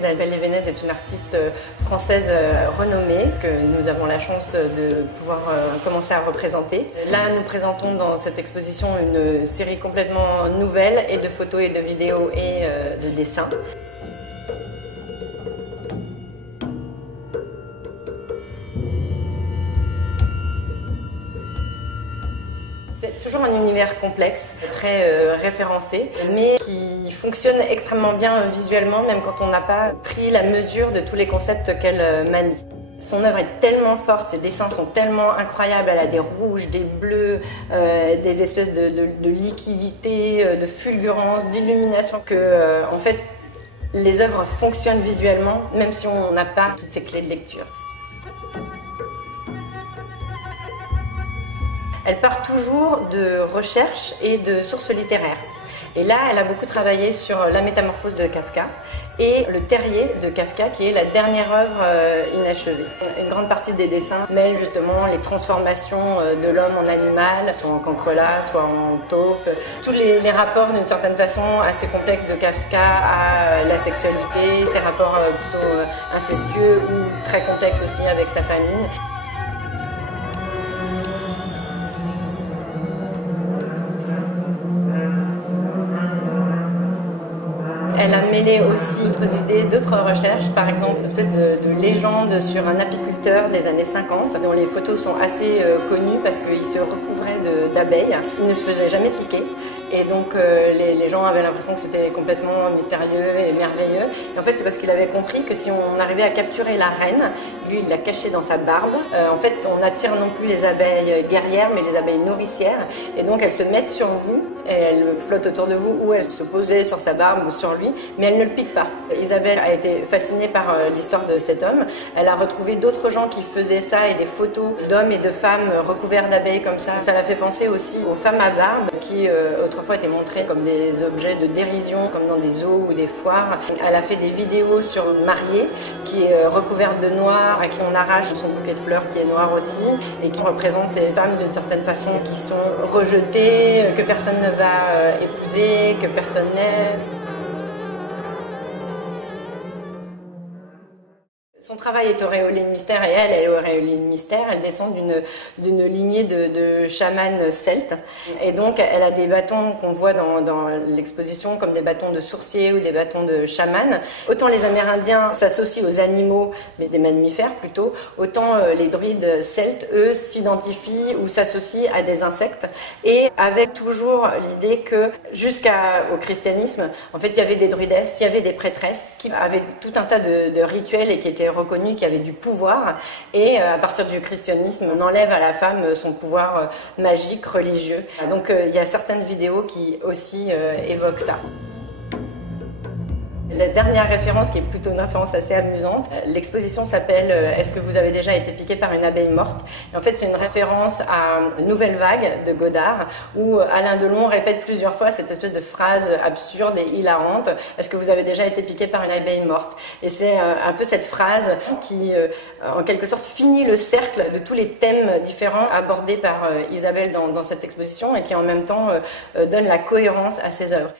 Isabelle Lévenez est une artiste française renommée que nous avons la chance de pouvoir commencer à représenter. Là, nous présentons dans cette exposition une série complètement nouvelle et de photos et de vidéos et de dessins. C'est toujours un univers complexe, très référencé, mais qui fonctionne extrêmement bien visuellement, même quand on n'a pas pris la mesure de tous les concepts qu'elle manie. Son œuvre est tellement forte, ses dessins sont tellement incroyables, elle a des rouges, des bleus, des espèces de liquidité, de fulgurance, d'illumination, que en fait les œuvres fonctionnent visuellement, même si on n'a pas toutes ces clés de lecture. Elle part toujours de recherches et de sources littéraires. Et là, elle a beaucoup travaillé sur La Métamorphose de Kafka et Le Terrier de Kafka, qui est la dernière œuvre inachevée. Une grande partie des dessins mêlent justement les transformations de l'homme en animal, soit en cancrelat, soit en taupe. Tous les rapports, d'une certaine façon, assez complexes de Kafka à la sexualité, ses rapports plutôt incestueux ou très complexes aussi avec sa famille. Elle a mêlé aussi d'autres idées, d'autres recherches, par exemple une espèce de légende sur un apiculteur des années 50, dont les photos sont assez connues parce qu'il se recouvrait d'abeilles, il ne se faisait jamais piquer. Et donc les gens avaient l'impression que c'était complètement mystérieux et merveilleux. Et en fait, c'est parce qu'il avait compris que si on arrivait à capturer la reine, lui il l'a cachée dans sa barbe. En fait, on attire non plus les abeilles guerrières, mais les abeilles nourricières. Et donc elles se mettent sur vous, et elles flottent autour de vous, ou elles se posaient sur sa barbe ou sur lui, mais elles ne le piquent pas. Isabelle a été fascinée par l'histoire de cet homme. Elle a retrouvé d'autres gens qui faisaient ça et des photos d'hommes et de femmes recouverts d'abeilles comme ça. Ça l'a fait penser aussi aux femmes à barbe qui autrefois étaient montrées comme des objets de dérision, comme dans des zoos ou des foires. Elle a fait des vidéos sur une mariée qui est recouverte de noir, à qui on arrache son bouquet de fleurs qui est noir aussi, et qui représente ces femmes d'une certaine façon qui sont rejetées, que personne ne va épouser, que personne n'aime. Son travail est auréolé de mystère et elle est auréolée de mystère. Elle descend d'une lignée de chamans celtes. Et donc, elle a des bâtons qu'on voit dans l'exposition comme des bâtons de sourcier ou des bâtons de chaman. Autant les Amérindiens s'associent aux animaux, mais des mammifères plutôt, autant les druides celtes, eux, s'identifient ou s'associent à des insectes. Et avec toujours l'idée que jusqu'au christianisme, en fait, il y avait des druidesses, il y avait des prêtresses qui avaient tout un tas de rituels et qui étaient reconnus, qui avaient du pouvoir, et à partir du christianisme, on enlève à la femme son pouvoir magique, religieux. Donc il y a certaines vidéos qui aussi évoquent ça. La dernière référence, qui est plutôt une référence assez amusante, l'exposition s'appelle « Est-ce que vous avez déjà été piqué par une abeille morte ?» Et en fait, c'est une référence à Nouvelle Vague de Godard, où Alain Delon répète plusieurs fois cette espèce de phrase absurde et hilarante « Est-ce que vous avez déjà été piqué par une abeille morte ?» Et c'est un peu cette phrase qui, en quelque sorte, finit le cercle de tous les thèmes différents abordés par Isabelle dans cette exposition et qui, en même temps, donne la cohérence à ses œuvres.